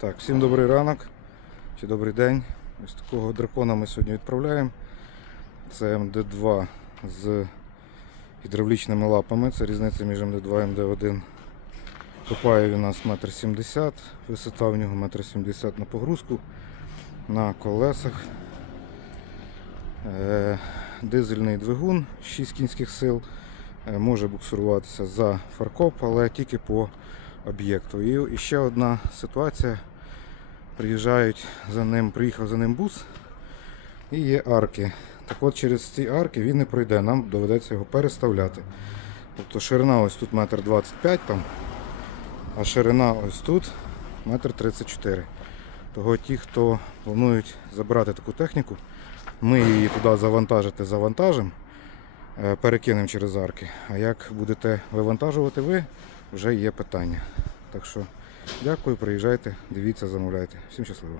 Так, всім добрий ранок чи добрий день. Ось такого дракона ми сьогодні відправляємо. Це МД2 з гідравлічними лапами. Це різниця між МД2 і МД1. Копає він у нас 1,70 м, висота в нього 1,70 м на погрузку, на колесах. Е, Дизельний двигун 6 кінських сил. Е, Може буксуруватися за фаркоп, але тільки по об'єкту. І, ще одна ситуація. Приїжджають за ним, приїхав за ним бус і є арки. Так от через ці арки він не пройде, нам доведеться його переставляти. Тобто ширина ось тут метр 25 там, а ширина ось тут метр 34. Того ті, хто планують забрати таку техніку, ми її туди завантажити завантажимо, перекинемо через арки. А як будете вивантажувати ви, вже є питання. Так що дякую, приїжджайте, дивіться, замовляйте. Всім щасливо.